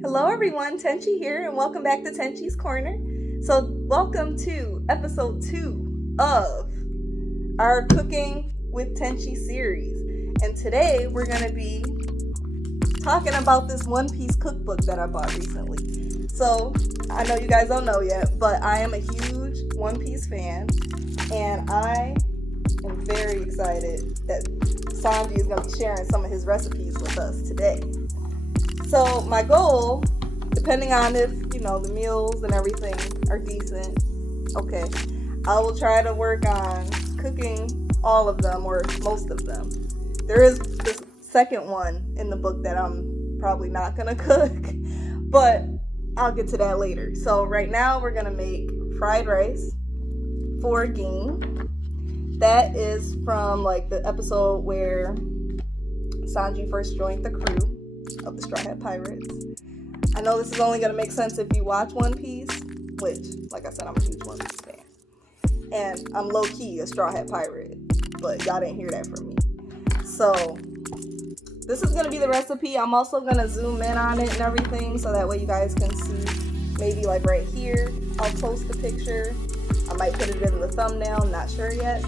Hello everyone, Tenshi here, and welcome back to Tenshi's Corner. So welcome to episode 2 of our Cooking with Tenshi series. And today we're going to be talking about this One Piece cookbook that I bought recently. So I know you guys don't know yet, but I am a huge One Piece fan, and I am very excited that Sanji is going to be sharing some of his recipes with us today. So my goal, depending on if, the meals and everything are decent, okay, I will try to work on cooking all of them or most of them. There is this second one in the book that I'm probably not going to cook, but I'll get to that later. So right now we're going to make fried rice for Ging. That is from the episode where Sanji first joined the crew of the Straw Hat Pirates. I know this is only going to make sense if you watch One Piece, which, like I said, I'm a huge One Piece fan. And I'm low-key a Straw Hat Pirate, but y'all didn't hear that from me. So, this is going to be the recipe. I'm also going to zoom in on it and everything, so that way you guys can see. Maybe right here, I'll post the picture. I might put it in the thumbnail, I'm not sure yet.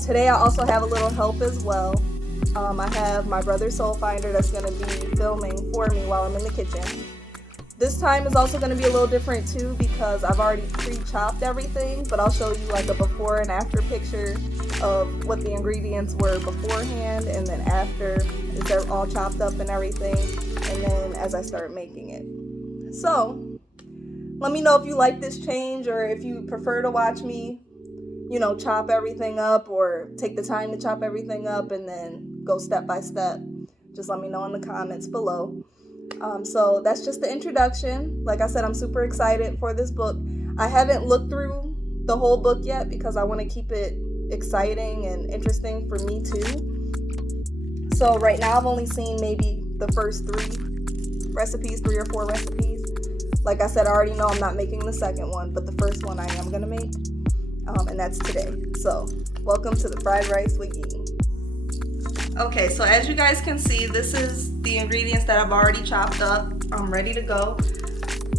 Today I also have a little help as well. I have my brother Soul Finder that's going to be filming for me while I'm in the kitchen. This time is also going to be a little different too because I've already pre-chopped everything, but I'll show you a before and after picture of what the ingredients were beforehand, and then after they're all chopped up and everything, and then as I start making it. So let me know if you like this change or if you prefer to watch me chop everything up, or take the time to chop everything up and then go step by step. Just let me know in the comments below. So that's just the introduction. Like I said, I'm super excited for this book. I haven't looked through the whole book yet because I want to keep it exciting and interesting for me too. So right now I've only seen maybe the first 3 or 4 recipes. Like I said, I already know I'm not making the second one, but the first one I am going to make. And that's today. So welcome to the fried rice with Ging. Okay, so as you guys can see, this is the ingredients that I've already chopped up. I'm ready to go.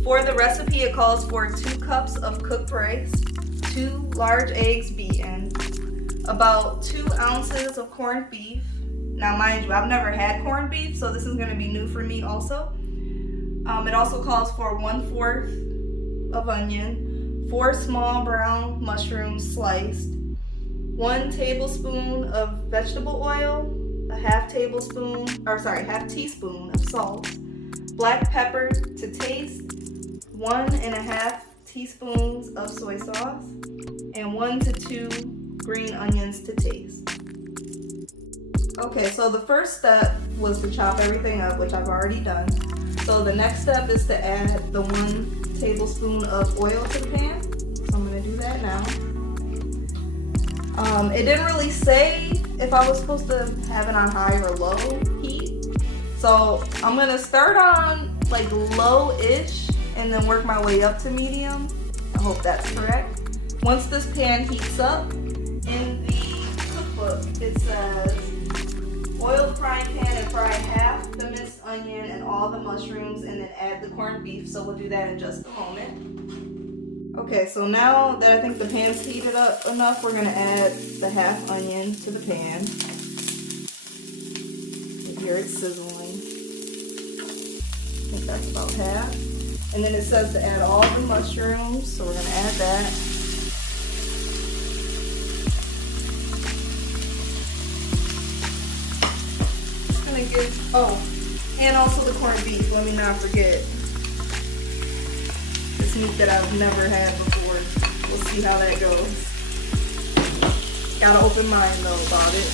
For the recipe, it calls for 2 cups of cooked rice, 2 large eggs beaten, about 2 ounces of corned beef. Now mind you, I've never had corned beef, so this is going to be new for me also. It also calls for 1/4 of onion, 4 small brown mushrooms sliced, 1 tablespoon of vegetable oil, a half teaspoon of salt, black pepper to taste, 1.5 teaspoons of soy sauce, and 1 to 2 green onions to taste. Okay, so the first step was to chop everything up, which I've already done. So the next step is to add the 1 tablespoon of oil to the pan. So I'm going to do that now. It didn't really say if I was supposed to have it on high or low heat. So I'm going to start on low-ish and then work my way up to medium. I hope that's correct. Once this pan heats up, in the cookbook it says oil the frying pan and fry half the minced onion and all the mushrooms, and then add the corned beef. So we'll do that in just a moment. Okay, so now that I think the pan's heated up enough, we're going to add the half onion to the pan. You hear it sizzling. I think that's about half. And then it says to add all the mushrooms, so we're going to add that. Just going to give, and also the corned beef, let me not forget. This meat that I've never had before. We'll see how that goes. Got an open mind though about it.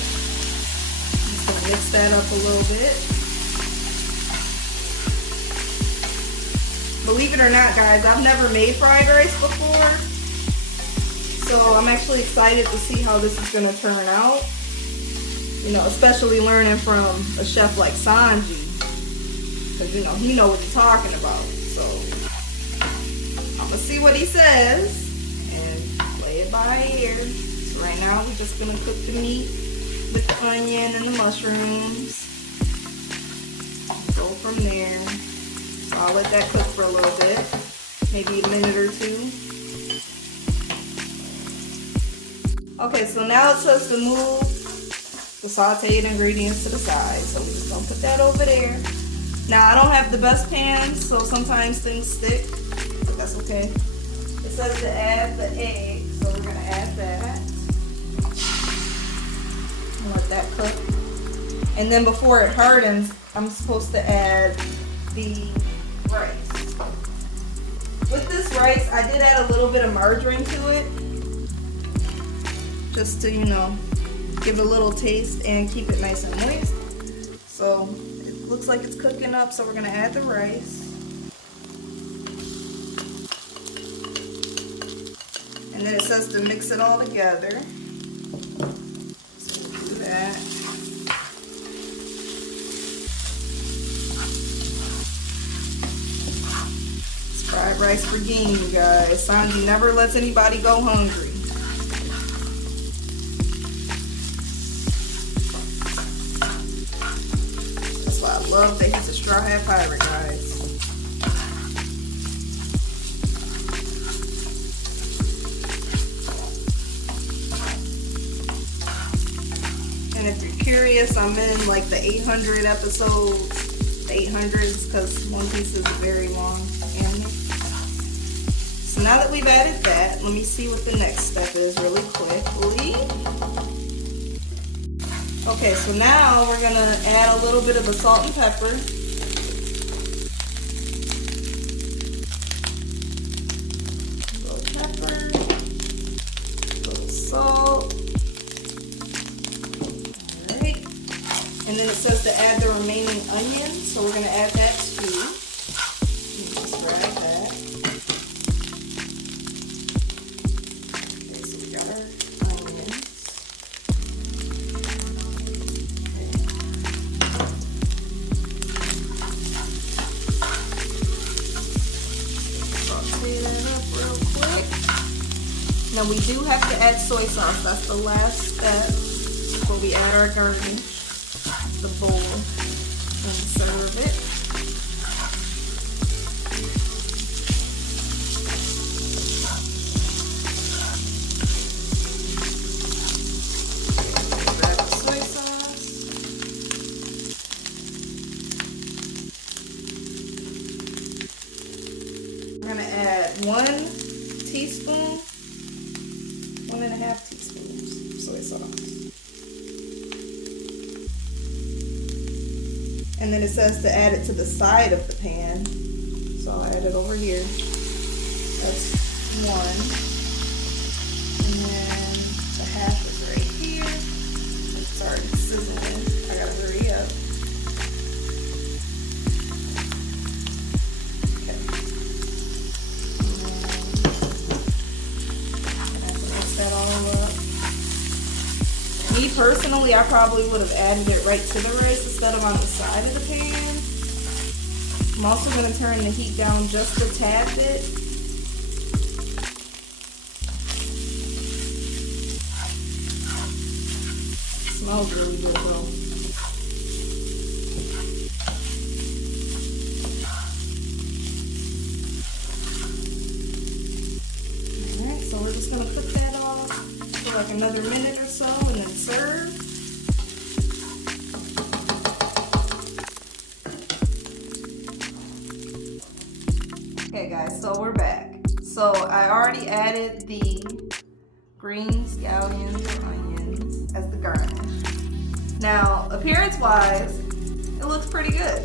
Just gonna mix that up a little bit. Believe it or not, guys, I've never made fried rice before. So I'm actually excited to see how this is gonna turn out. Especially learning from a chef like Sanji. Because he knows what he's talking about. So I'm gonna see what he says and play it by ear. So right now we're just gonna cook the meat with the onion and the mushrooms. Go from there. I'll let that cook for a little bit, maybe a minute or two. Okay, so now it says to move the sauteed ingredients to the side. So we're just gonna put that over there. Now I don't have the best pan, so sometimes things stick, but that's okay. It says to add the egg, so we're gonna add that. And let that cook. And then before it hardens, I'm supposed to add the rice. With this rice, I did add a little bit of margarine to it, just to, you know, give it a little taste and keep it nice and moist. So it looks like it's cooking up, so we're gonna add the rice. And then it says to mix it all together. So we'll do that. It's fried rice for game, you guys. Sandy never lets anybody go hungry. I love that he's a Straw Hat Pirate, guys. And if you're curious, I'm in like the 800 episodes. The 800s, because One Piece is a very long anime. So now that we've added that, let me see what the next step is really quickly. Okay, so now we're gonna add a little bit of the salt and pepper. A little pepper, a little salt. Alright. And then it says to add the remaining onions, so we're gonna add that too. Just grab that. Okay, so we got our onions. Now we do have to add soy sauce. That's the last step before we add our garnish, the bowl, and serve it. Grab the soy sauce. We're gonna add 1 teaspoon. 1.5 teaspoons soy sauce. And then it says to add it to the side of the pan. So I'll add it over here. That's 1. And then the half is right here. It's already sizzling. I gotta hurry up. Me personally, I probably would have added it right to the rice instead of on the side of the pan. I'm also going to turn the heat down just a tad bit. It smells really good though. Alright, so we're just going to put that off for like another minute or so and then serve. Okay guys, so we're back. So I already added the green scallions or onions as the garnish. Now, appearance-wise, it looks pretty good.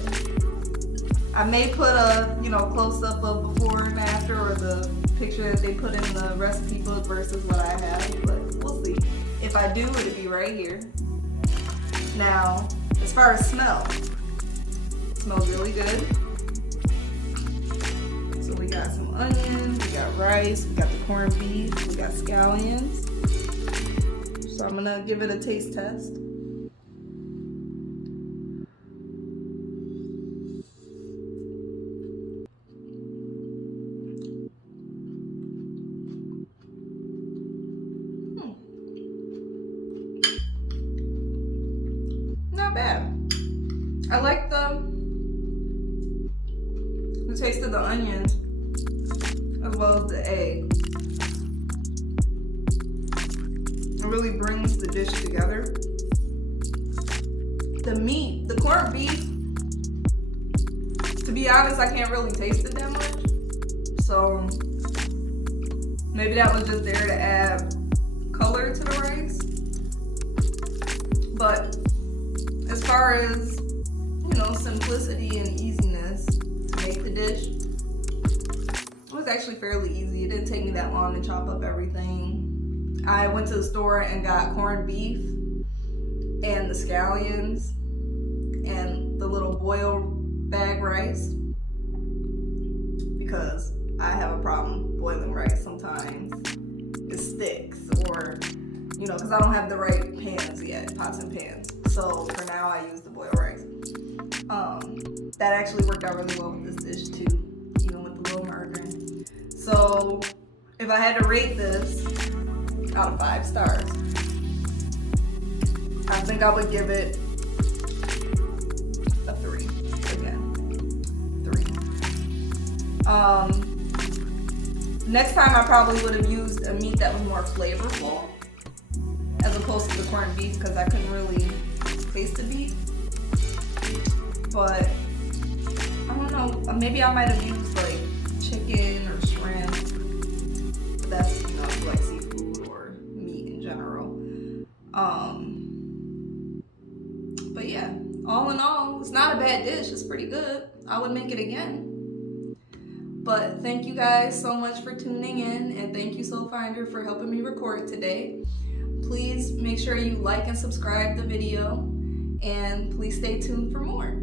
I may put a, close-up of before and after, or the picture that they put in the recipe book versus what I have, but we'll see. If I do, it'll be right here. Now, as far as smell, it smells really good. So we got some onions, we got rice, we got the corned beef, we got scallions. So I'm gonna give it a taste test. Not bad. I like the taste of the onions as well as the egg. It really brings the dish together. The meat, the corned beef, to be honest, I can't really taste it that much. So maybe that was just there to add color to the rice. But as far as, you know, simplicity and easiness to make the dish, it was actually fairly easy. It didn't take me that long to chop up everything. I went to the store and got corned beef and the scallions and the little boiled bag rice because I have a problem boiling rice sometimes. It sticks, or, you know, because I don't have the right pans yet, pots and pans. So for now I use the boiled rice. That actually worked out really well with this dish too, even with the little margarine. So if I had to rate this out of 5 stars, I think I would give it a 3. Again, 3. Next time I probably would have used a meat that was more flavorful as opposed to the corned beef because I couldn't really taste the beef. But I don't know, maybe I might have used like chicken or shrimp. But that's, you know, like seafood or meat in general. But yeah, all in all, it's not a bad dish. It's pretty good. I would make it again. But thank you guys so much for tuning in, and thank you Soul Finder for helping me record today. Please make sure you like and subscribe the video, and please stay tuned for more.